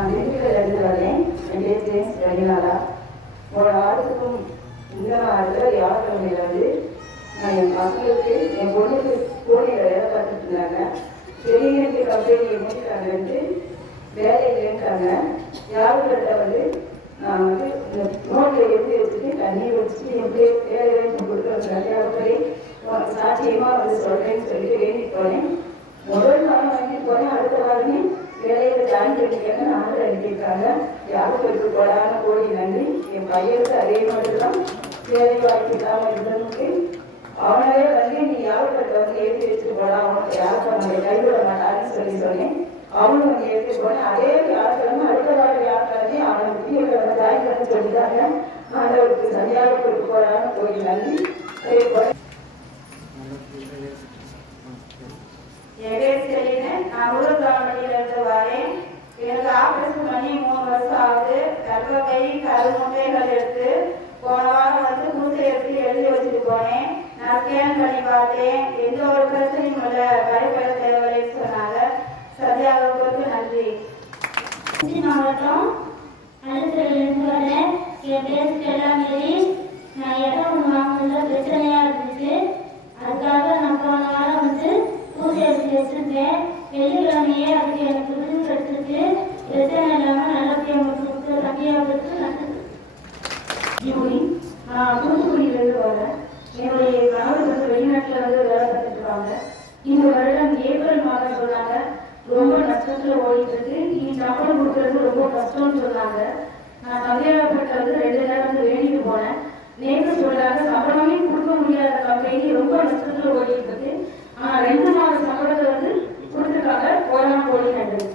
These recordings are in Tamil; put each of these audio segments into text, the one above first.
நான் திண்டுக்கல்ல இருந்து வரேன் என் பேர் ஜேம்ஸ் ரவிநாதா ஒரு வாரத்துக்கும் இந்த வாரத்தில் வியாழக்கிழமையில வந்து நான் என் பசங்களுக்கு என் பொண்ணுக்கு கோழியில் வேலை பார்த்துட்டு இருந்தாங்க. பெரிய கம்பெனி முடிச்சாங்கன்ட்டு வேலை இருக்காங்க யாருக்கிட்ட வந்து நான் வந்து இந்த நோட்டில் எழுதி வச்சுட்டு தண்ணியை வச்சுட்டு என் பேர் வேலை வாய்ப்பு நிறையா யாருக்கரை சாட்சியமாக வந்து சொல்கிறேன்னு சொல்லிட்டு வேண்டிட்டு போனேன். முதல் நாள் வாங்கிட்டு போனேன் அடுத்த நாளுமே வேலையில ஜாயின் பண்ணிக்கங்க நானும் அனுப்பியிருக்காங்க யாருக்கு எடுத்து கோடி நன்றி என் பையனுக்கு அதே மாதிரி தான் வேலை வாய்ப்பு இல்லாமல் இருந்ததுக்கு அவனாலே வந்து நீ யாருக்கிட்ட வந்து ஏற்றி வச்சுட்டு போடா அவனுக்கு யாருக்கு நம்மளை கைவிட மாட்டான்னு சொல்லி சொன்னேன் அவனும் வந்து ஏற்றி போனேன் அதே யாருக்கிழமை அடுத்த வார யாருக்கிழமை அவனுக்கு தீவிர ஜாயின் பண்ண சொல்லிட்டாங்க ஆண்டவருக்கு சரியாக கொடுத்து போடான்னு கோடி நன்றி அதே போல நான் ஒரு எனக்கு ஆபரேஷன் பண்ணி மூணு வருஷம் ஆகுது. கர்ப்பப்பை கரு முட்டைகள் எடுத்து போன வாரம் வந்து மூட்டை எடுத்து எழுதி வச்சுட்டு போனேன். நான் ஸ்கேன் பண்ணி பார்த்தேன். எந்த ஒரு பிரச்சனையும் இல்லை பயப்பட தேவையில்லைன்னு சொன்னாங்க சத்யாவுக்கு நன்றி திருச்சி மாவட்டம் அழுத்தலிருந்து வரேன் என் பேர் ஸ்டெல்லா மேரி நான் இடம் ஒன்று வாங்கினதுல பிரச்சனையாக இருந்துச்சு அதுக்காக நான் போன வாரம் வந்து பூஜை எடுத்து வச்சிருந்தேன் வெள்ளிக்கிழமையே அதுக்கு எனக்கு விருது கிடைச்சிருக்கு பிரச்சனை இல்லாமல் நல்லபடியாக முடிச்சு கொடுத்து தம்பியாவுக்கு நன்றி ஜூலி நான் தூத்துக்குடியிலிருந்து வரேன் என்னுடைய கணவர் வந்து வெளிநாட்டில் வந்து வேலை பார்த்துட்டு இருக்காங்க இந்த வருடம் ஏப்ரல் மாதம் சொன்னாங்க ரொம்ப கஷ்டத்துல ஓடிட்டு இருக்கு நீ சம்பளம் கொடுக்கறது ரொம்ப கஷ்டம்னு சொன்னாங்க நான் சந்தேகப்பட்ட வந்து ரெண்டு நேரம் வந்து வேண்டிட்டு போனேன் நேற்று சொல்றாங்க சம்பளமே கொடுக்க முடியாத ரொம்ப கஷ்டத்துல ஓடிட்டு இருக்கு. ஆனா ரெண்டு நாள் சம்பளத்தை வந்து கொடுத்துருக்காங்க. போராம போலி நன்றி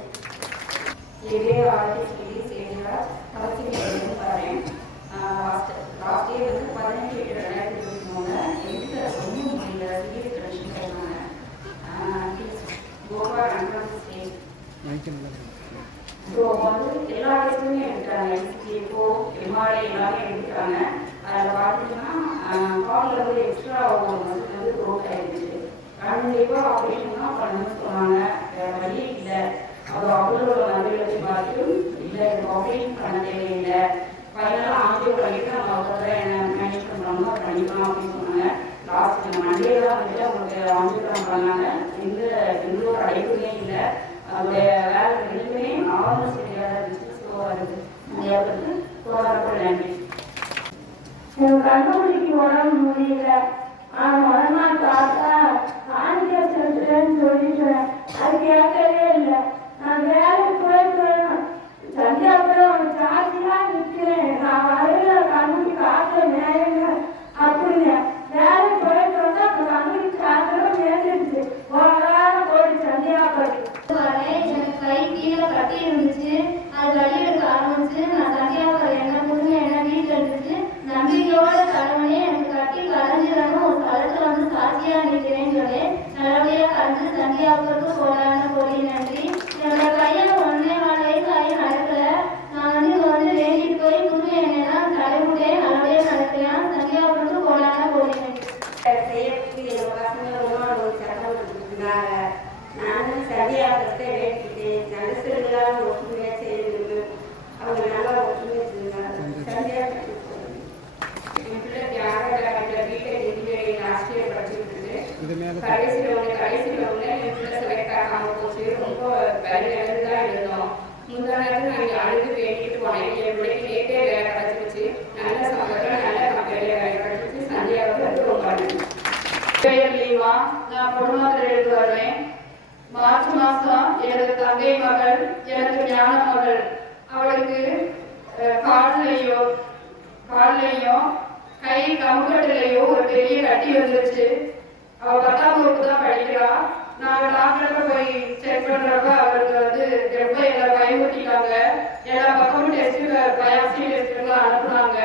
இதே ஆர்டிஸ்ட் சேவியா கலசிலிருந்து எல்லா லாஸ்ட் லாஸ்ட் இயர் வந்து பதினஞ்சு எட்டு ரெண்டாயிரத்தி இருபத்தி மூணு எங்களுக்கு ரொம்ப முடியல சீரியஸ் கலெக்ஷன் பண்ணாங்க கோவா அண்ட் ஸ்டேட் ஸோ வந்து எல்லா டெஸ்ட்டுமே எடுத்தாங்க எஸ்டிஎஃப்ஓ எம்ஆர்ஐ எல்லாமே எடுத்துட்டாங்க அதில் பார்த்தீங்கன்னா காலில் வந்து எக்ஸ்ட்ரா வந்து வந்து க்ரோத் ஆயிடுச்சு கண்டிப்பாக ஆப்ரேஷன் தான் பண்ணணும்னு சொன்னாங்க. வேற வழி இல்லை. அது அவ்வளோ நன்மை வச்சு இல்லை எனக்கு ஆப்ரேஷன் பண்ண தேவையில்லை. ஃபைனலாக ஆண்டியோ பண்ணிட்டு நம்ம அவ்வளோ என்ன மேனேஜ் பண்ணுறோமோ அதை பண்ணிக்கலாம் அப்படின்னு சொன்னாங்க. லாஸ்ட் மண்டே தான் வந்துட்டு அவங்களுக்கு ஆண்டியோகிராம் பண்ணாங்க எந்த எந்த ஒரு அடைப்புமே இல்லை அதோடைய வேலை ரெண்டுமே நார்மல் சரியாக இருந்துச்சு ஸோ அது நிறையா வந்து போராட்டம் நன்றி எனக்கு கண்டுபிடிக்க உடம்பு முடியல ஆனா மரணா பார்த்தா ஆண்டியா செலுத்துறேன்னு சொல்லிட்டேன் அது கேட்கவே இல்லை நான் வேலைக்கு போயிட்டு சந்தியாபுரம் சாட்சியா நிற்கிறேன் நான் வரையில கண்ணுக்கு காட்ட நேருங்க அப்படின்னு வேலைக்கு போயிட்டு வந்தா அந்த கண்ணுக்கு காட்டுறது நேர்ந்துருச்சு ஒரு வாரம் போய் சந்தியாபுரம் எனக்கு கை கீழே கட்டி இருந்துச்சு அது வலி எடுக்க ஆரம்பிச்சு நான் சந்தியாபுரம் என்ன புதுமை என்ன வீட்டில் இருந்துச்சு நம்பிக்கையோட கடவுளே எனக்கு கட்டி கலைஞ்சிடணும் ஒரு களத்துல வந்து இருக்கிறேன் நிற்கிறேன்னு சொல்லி நல்லபடியா கலைஞ்சு கடைசியில் ஒன்று கடைசியில் ஒன்று என் பிள்ளை செலக்ட் ஆகாம போச்சு. ரொம்ப வரி இழந்து தான் இருந்தோம். முந்தா நேரத்தில் நான் அழுது வேண்டிட்டு போனேன். என் பிள்ளைக்கு நேற்றே வேலை கிடச்சிருச்சு. நல்ல சம்பளத்தில் நல்ல கம்பெனியில் வேலை கிடச்சிச்சு சந்தியாவுக்கு வந்து ரொம்ப லீவா? நான் குடும்பத்தில் இருந்து வருவேன். மார்ச் மாசம் எனது தங்கை மகள் எனக்கு ஞான மகள். அவளுக்கு கால்லையோ கால்லையோ கை கமுகட்டிலையோ ஒரு பெரிய கட்டி வந்துருச்சு. அவ பத்தாம் வகுப்பு தான் படிக்கிறா. நாங்க டாக்டர்கிட்ட போய் செக் பண்றப்ப அவருக்கு வந்து ரொம்ப எங்களை பயமுறுத்திட்டாங்க. எல்லா பக்கமும் டெஸ்ட் பயாப்சி டெஸ்ட்டுலாம் அனுப்புனாங்க.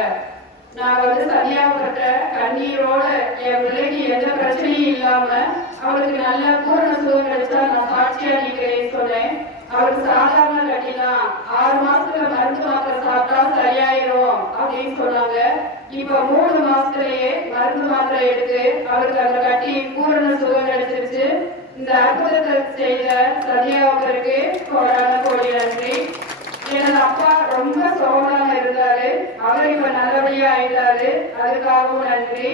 நான் வந்து சரியாகப்பட்ட கண்ணீரோட என் பிள்ளைக்கு எந்த பிரச்சனையும் இல்லாம அவளுக்கு நல்ல பூரண சுகம் கிடைச்சா நான் சாட்சியா நீங்க அவருக்கு சாதாரண கட்டினா ஆறு மாசத்துல மருந்து மாத்திரை சாப்பிட்டா சரியாயிரும் அப்படின்னு சொன்னாங்க. இப்ப மூணு மாசத்துலயே மருந்து மாத்திரை எடுத்து அவருக்கு அந்த கட்டி பூரண சுகம் கிடைச்சிருச்சு. இந்த அற்புதத்தை செய்த சத்யாவுக்கு கோடான கோடி நன்றி. எனது அப்பா ரொம்ப சோகமாக இருந்தாரு. அவர் இப்ப நல்லபடியா ஆயிட்டாரு. அதுக்காகவும் நன்றி.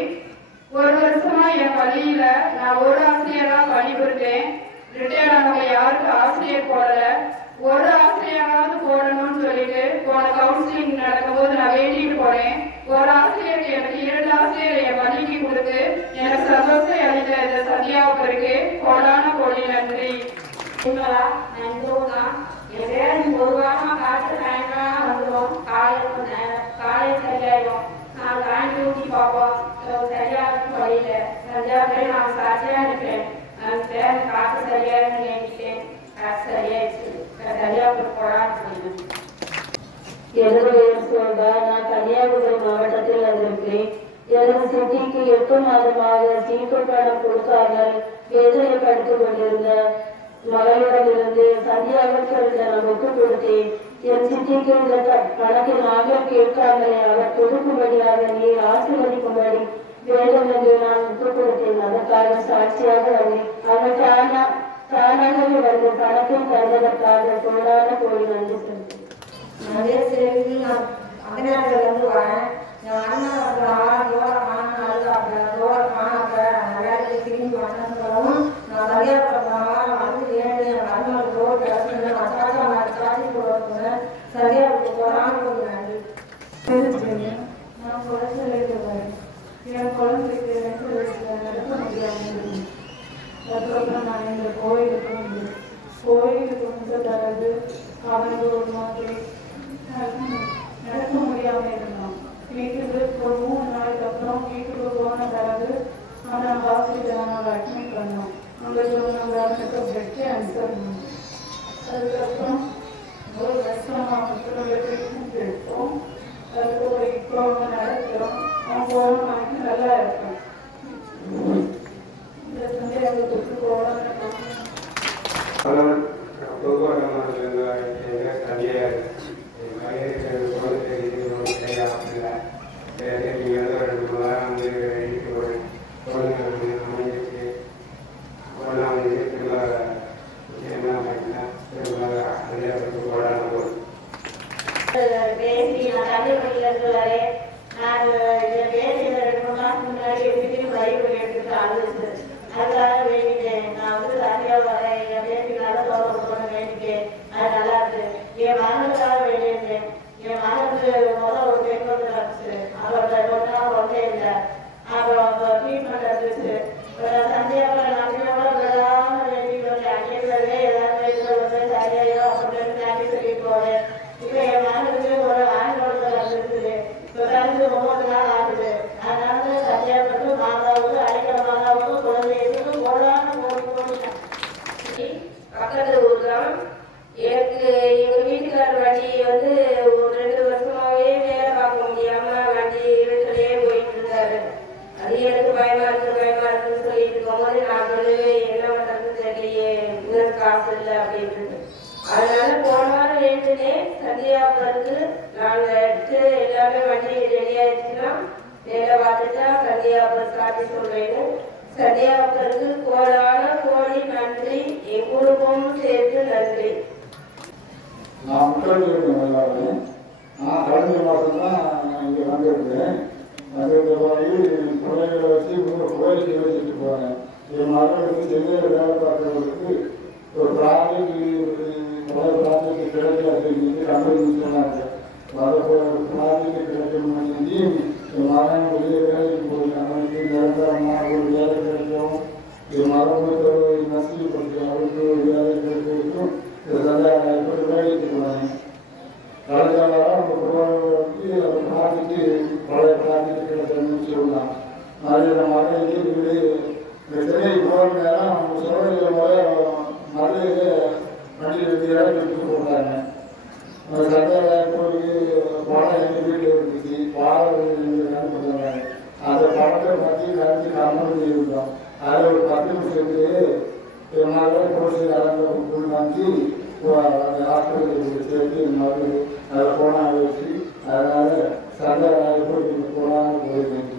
ஒரு வருஷமா என் பள்ளியில நான் ஒரு ஆசிரியரா பணிபுரிட்டேன் ரிட்டையர் ஆனவையா ஒரு ஆசிரியராவது போடணும்னு சொல்லிட்டு போன கவுன்சிலிங் நடக்கும்போது நான் வேண்டிட்டு போனேன். ஒரு ஆசிரியர் எனக்கு இரண்டு ஆசிரியர் என் பணிக்கு கொடுத்து எனக்கு சந்தோஷம் அளித்த இந்த சந்தியாவுக்கு கோடான கோடி நன்றி. உங்களா நான் இந்த ஊர் தான் என் பேரன் ஒரு வாரமா காற்று சாயங்காலம் வந்துடும் காலையில் காலையில் சரியாயிடும் நான் காண்டி ஊற்றி பார்ப்போம். சரியாகும் வழியில. சந்தியாவே நான் சாட்சியா இருக்கிறேன் நான் பேரன் காற்று சரியாயிடும் நினைக்கிறேன் காற்று சரியாயிடுச்சு. சரியா போடான்னு எனது பெயர் நான் கன்னியாகுமரி மாவட்டத்தில் வந்திருக்கிறேன் எனது சிட்டிக்கு எட்டு மாதமாக சீட்டு பணம் கொடுக்காமல் வேதனைப்படுத்திக் கொண்டிருந்த மகளிடமிருந்து சந்தியாவிற்கு ஒப்புக் கொடுத்தேன் என் சிட்டிக்கு இந்த த- பணத்தை நாங்கள் கேட்காமலே அவர் கொடுக்கும்படியாக நீ ஆசீர்வதிக்கும்படி வேண்டும் என்று நான் ஒப்புக் கொடுத்தேன் அதற்காக சாட்சியாக வந்தேன் தானா தானாகவே வந்து பணத்தை தந்ததற்காக கோடான கோடி நன்றி செலுத்தேன் நிறைய சேர்ந்து நான் அங்கநாட்டில் இருந்து வரேன் நான் அண்ணன் வந்து ஆறாம் தோட காணும் அழுதாப்புல தோட காணாப்ப நான் வேலைக்கு திரும்பி வரேன்னு சொல்லவும் நான் சரியா வாரம் வந்து ஏழு என் மருமகள் தோடு கிடக்கு நான் சாட்சி நான் சாட்சி போடுவேன் சரியா போறான்னு ஒரு நன்றி தெரிஞ்சுங்க நான் குழந்தைகளுக்கு வரேன் என் குழந்தைக்கு ரெண்டு வயசுல நடக்க முடியாமல் அதுக்கப்புறம் நான் இந்த கோயிலுக்கு வந்து கோயிலுக்கு வந்து தரது அவனுக்கு ஒரு மாதிரி நடக்க- நடக்க முடியாமல் இருந்தான் வீட்டுக்கு ஒரு மூணு நாளைக்கு அப்புறம் வீட்டுக்கு போன பிறகு அவனை ஹாஸ்பிட்டலில் அட்மிட் பண்ணோம் அங்கே சொன்னாங்க அவனுக்கு பிளட் கேன்சர் அதுக்கப்புறம் ஒரு வருஷம் அவனுக்கு ட்ரீட்மெண்ட் எடுத்தோம் அதுக்கப்புறம் இப்போ அவன் நடக்கிறோம் Obrigado. Glória. சந்தியாபுரம் சொல்வேன் சத்யாவுக்கு கோடான கோடி நன்றி. எங்களுக்கும் சேர்த்து நன்றி. நான் முட்டல்லிருந்து நான் கடந்த மாதம் தான் இங்கே வந்திருக்கிறேன். வந்திருந்த போய் பிள்ளைகளை வச்சு ஒரு கோயிலுக்கு வச்சுட்டு போனேன் என் மகளுக்கு சென்னையில் வேலை பார்க்கறவங்களுக்கு ஒரு ப்ராஜெக்ட் பல ப்ராஜெக்ட் கிடைக்கும் அப்படின்னு கம்பெனி சொன்னாங்க வர ப்ராஜெக்ட் கிடைக்கணும்னு என் மகன் வெளியே அவனுக்கு நிரந்தரமாக ஒரு வேலை கிடைக்கும் என் மரபுக்கு நசிவு பற்றி அவருக்கு ஒரு வேலை கிடைக்கும் இதெல்லாம் எப்படி வேலைக்கு போனேன் கடைசியாக நம்ம குடும்பம் அந்த ப்ராஜெக்ட் பழைய ப்ராஜெக்ட் கிடைச்சதுன்னு சொல்லலாம் அது நம்ம மகளிர் வீடு சென்னை போகிற நேரம் சோழர்கள் முறை மகளிர் வண்டி வச்சு இறக்கி போட்டாங்க அந்த சட்டை போய் பணம் எங்கள் வீட்டில் இருந்துச்சு பாடம் பண்ணாங்க அந்த பணத்தை பற்றி கரைச்சி கம்மன் இருந்தோம் அதில் ஒரு பத்து நிமிஷத்துக்கு என் மகளை போலீஸ் கொண்டு வந்து அந்த ஹாஸ்பிட்டலுக்கு சேர்த்து என் மகள் அதை போனா வச்சு அதனால சண்டை போய் போனான்னு போயிருந்தேன்